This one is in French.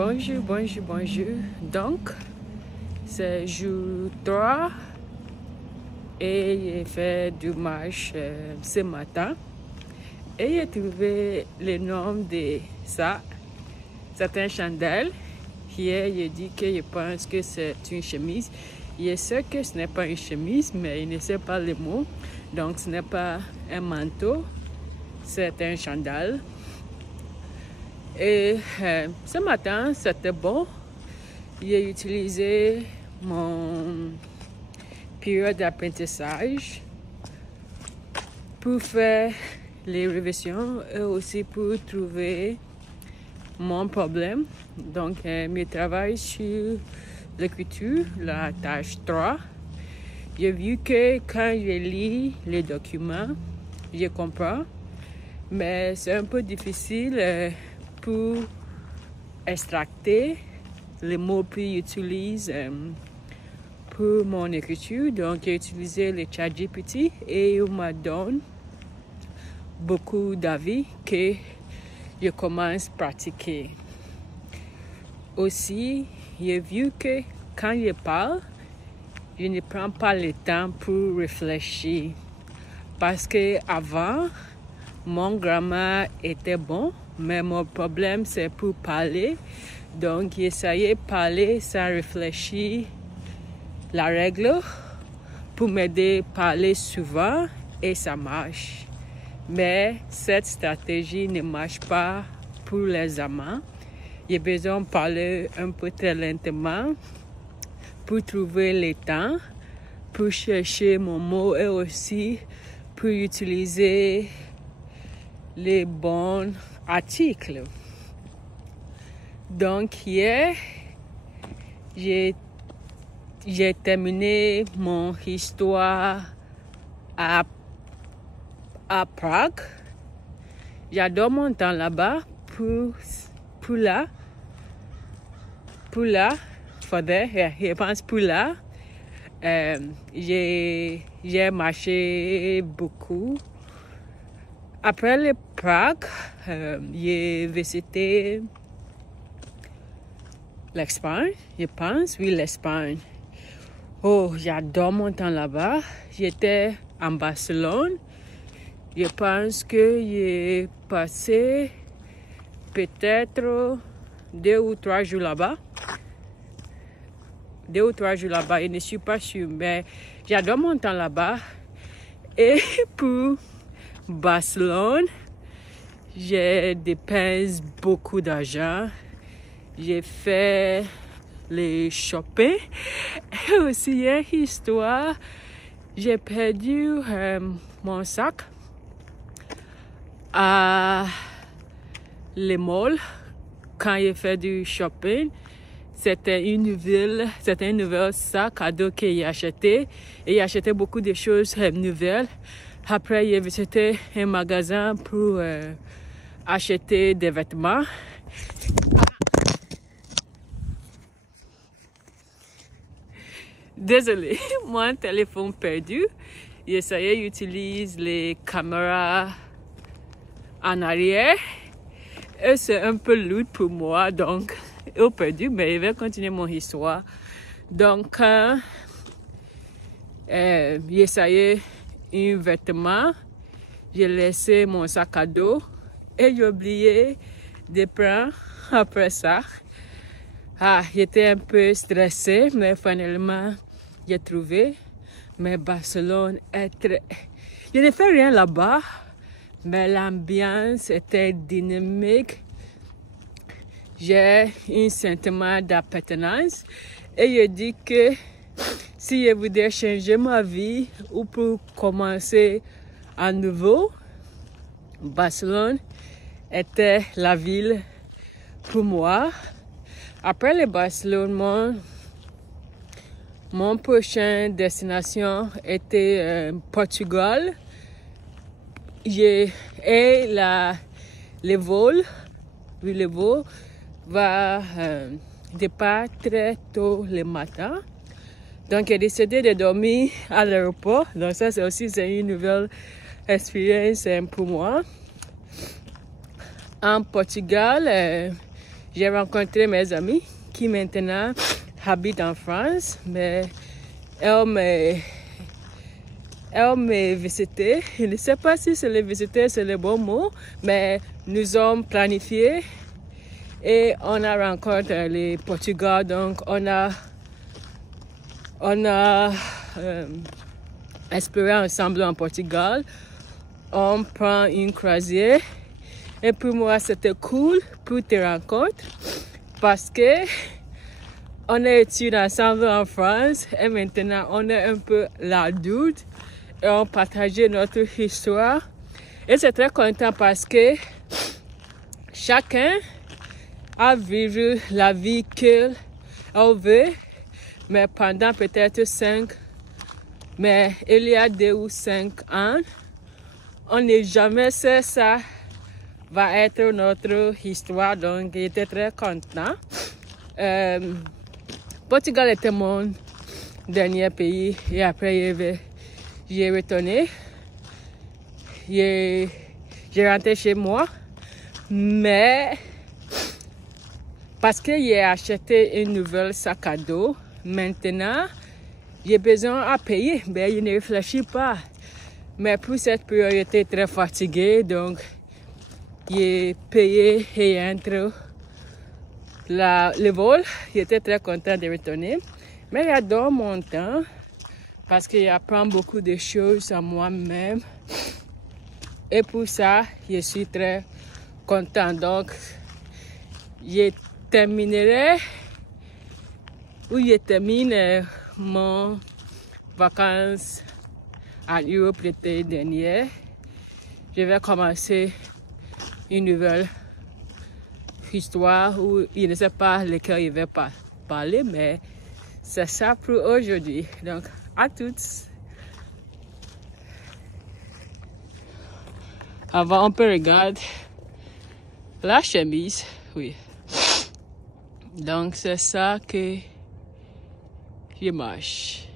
Bonjour. Donc, c'est jour 3 et j'ai fait du marche ce matin. Et j'ai trouvé le nom de ça. C'est un chandelle. Hier, j'ai dit que je pense que c'est une chemise. Je sais que ce n'est pas une chemise, mais il ne sait pas le mot. Donc, ce n'est pas un manteau, c'est un chandail. Et ce matin, c'était bon. J'ai utilisé mon période d'apprentissage pour faire les révisions et aussi pour trouver mon problème. Donc, je travaille sur l'écriture, la tâche 3. J'ai vu que quand je lis les documents, je comprends, mais c'est un peu difficile pour extracter les mots que j'utilise pour mon écriture. Donc, j'ai utilisé le ChatGPT et il m'a donné beaucoup d'avis que je commence à pratiquer. Aussi, j'ai vu que quand je parle, je ne prends pas le temps pour réfléchir. Parce que avant, mon grammaire était bon, mais mon problème c'est pour parler. Donc, j'essayais de parler sans réfléchir la règle pour m'aider à parler souvent et ça marche. Mais cette stratégie ne marche pas pour l'examen. J'ai besoin de parler un peu très lentement pour trouver le temps, pour chercher mon mot et aussi pour utiliser les bons articles. Donc hier, j'ai terminé mon histoire à Prague. J'adore mon temps là-bas je pense pour là. J'ai marché beaucoup. Après le Prague, j'ai visité l'Espagne, je pense. Oui, l'Espagne. Oh, j'adore mon temps là-bas. J'étais en Barcelone. Je pense que j'ai passé peut-être 2 ou 3 jours là-bas. Je ne suis pas sûre, mais j'adore mon temps là-bas. Et pour Barcelone, j'ai dépensé beaucoup d'argent. J'ai fait les shopping. Et aussi, il y a une histoire. J'ai perdu mon sac à le mall quand j'ai fait du shopping. C'était un nouvel sac à dos que j'ai acheté. Et j'ai acheté beaucoup de choses nouvelles. Après, j'ai visité un magasin pour acheter des vêtements. Désolée, mon téléphone perdu. J'essayais d'utiliser les caméras en arrière. Et c'est un peu lourd pour moi, donc j'ai perdu, mais je vais continuer mon histoire. Donc, j'essayais un vêtement. J'ai laissé mon sac à dos et j'ai oublié de prendre après ça. J'étais un peu stressée, mais finalement, j'ai trouvé. Mais Barcelone est très... Je ne fais rien là-bas, mais l'ambiance était dynamique. J'ai un sentiment d'appartenance et je dis que si je voudrais changer ma vie ou pour commencer à nouveau, Barcelone était la ville pour moi. Après le Barcelone, mon prochaine destination était Portugal. Le vol va départ très tôt le matin. Donc, j'ai décidé de dormir à l'aéroport. Donc, ça, c'est une nouvelle expérience pour moi. En Portugal, j'ai rencontré mes amis qui maintenant habitent en France, mais elles me visité. Je ne sais pas si c'est le visiter, c'est le bon mot, mais nous avons planifié et on a rencontré le Portugal, donc on a exploré ensemble en Portugal. On prend une croisière et pour moi c'était cool pour te rencontrer parce que on est étudié ensemble en France et maintenant on est un peu l'adulte et on partageait notre histoire. Et c'est très content parce que chacun a vécu la vie qu'elle veut, mais pendant peut-être 5, mais il y a 2 ou 5 ans, on n'est jamais sûr ça va être notre histoire, donc j'étais très content. Portugal était mon dernier pays et après j'ai retourné. J'ai rentré chez moi, mais parce que j'ai acheté une nouvelle sac à dos, maintenant j'ai besoin à payer, mais je ne réfléchis pas. Mais pour cette période, j'étais très fatiguée, donc j'ai payé et entre le vol. J'étais très content de retourner. Mais j'adore mon temps parce que j'apprends beaucoup de choses à moi-même. Et pour ça, je suis très content. Donc, je terminerai ou je termine mon vacances à Europe l'été dernier. Je vais commencer une nouvelle histoire où je ne sais pas lequel je vais parler, mais c'est ça pour aujourd'hui. Donc, à toutes. Avant, on peut regarder la chemise. Oui. Donc, c'est ça que je marche.